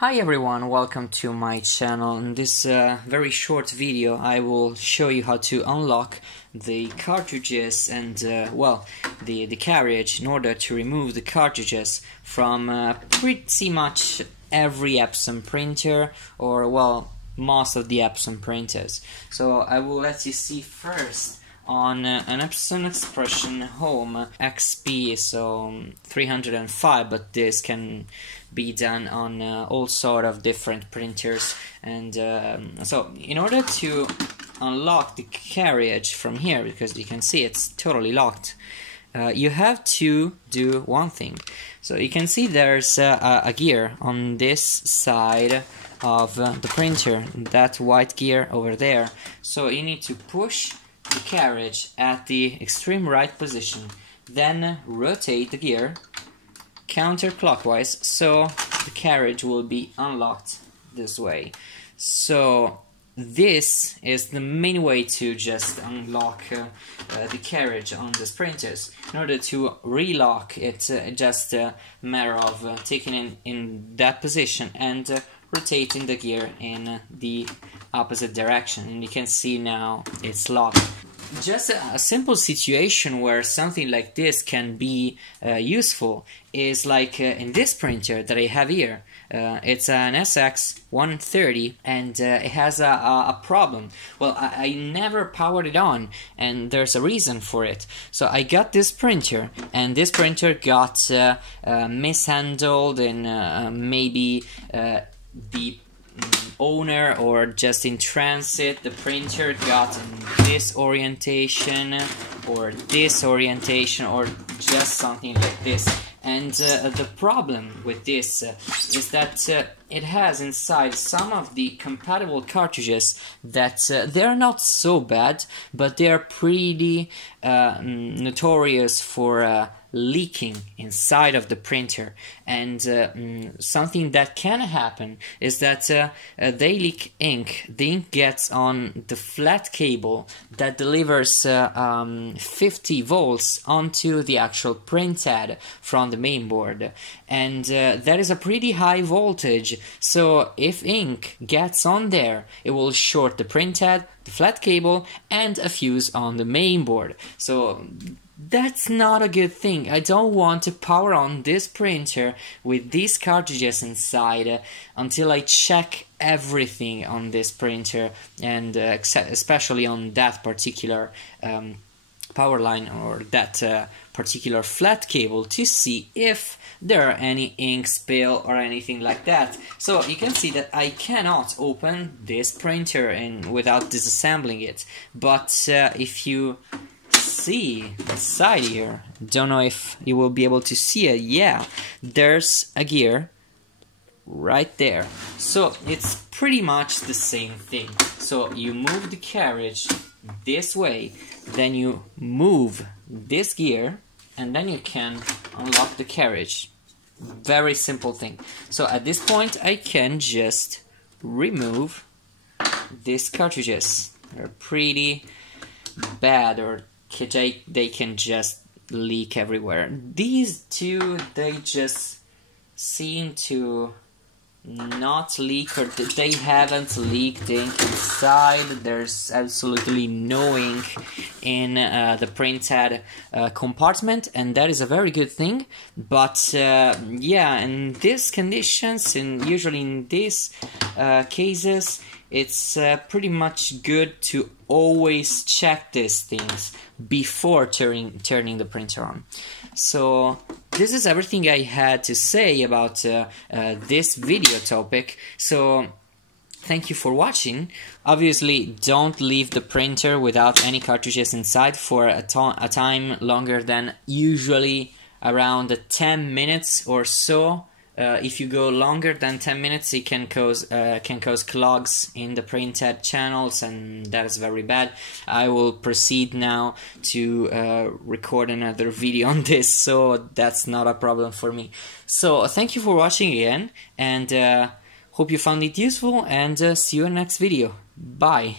Hi everyone, welcome to my channel. In this very short video I will show you how to unlock the cartridges and the carriage in order to remove the cartridges from pretty much every Epson printer, or most of the Epson printers. So I will let you see first on an Epson Expression Home XP, so 305, but this can be done on all sort of different printers. And so in order to unlock the carriage from here, because you can see it's totally locked, you have to do one thing. So you can see there's a gear on this side of the printer, that white gear over there. So you need to push the carriage at the extreme right position, then rotate the gear counterclockwise, so the carriage will be unlocked this way. So this is the main way to just unlock the carriage on these printers. In order to relock it, just a matter of taking it in that position and rotating the gear in the opposite direction, and you can see now it's locked. Just a simple situation where something like this can be useful is like in this printer that I have here. It's an SX130 and it has a problem. Well, I never powered it on, and there's a reason for it. So I got this printer, and this printer got mishandled, and maybe the owner, or just in transit, the printer got in this orientation or this orientation, or just something like this. And the problem with this is that it has inside some of the compatible cartridges that they're not so bad, but they're pretty notorious for leaking inside of the printer. And something that can happen is that they leak ink. The ink gets on the flat cable that delivers 50 volts onto the actual printhead from the main board, and that is a pretty high voltage. So if ink gets on there, it will short the printhead, the flat cable, and a fuse on the main board. So that's not a good thing. I don't want to power on this printer with these cartridges inside until I check everything on this printer, and especially on that particular power line, or that particular flat cable, to see if there are any ink spill or anything like that. So you can see that I cannot open this printer without disassembling it. But if you see inside here, don't know if you will be able to see it. Yeah, there's a gear right there. So it's pretty much the same thing. So you move the carriage this way, then you move this gear, and then you can unlock the carriage. Very simple thing. So at this point I can just remove these cartridges. They're pretty bad, or they can just leak everywhere. These two, they just seem to not leak, or they haven't leaked ink inside. There's absolutely no ink in the printhead compartment, and that is a very good thing. But yeah, in these conditions, and usually in these cases, it's pretty much good to always check these things before turning the printer on. So this is everything I had to say about this video topic. So thank you for watching. Obviously, don't leave the printer without any cartridges inside for a time longer than usually around 10 minutes or so. If you go longer than 10 minutes, it can cause clogs in the printhead channels, and that is very bad. I will proceed now to record another video on this, so that's not a problem for me. So thank you for watching again, and hope you found it useful, and see you in the next video. Bye!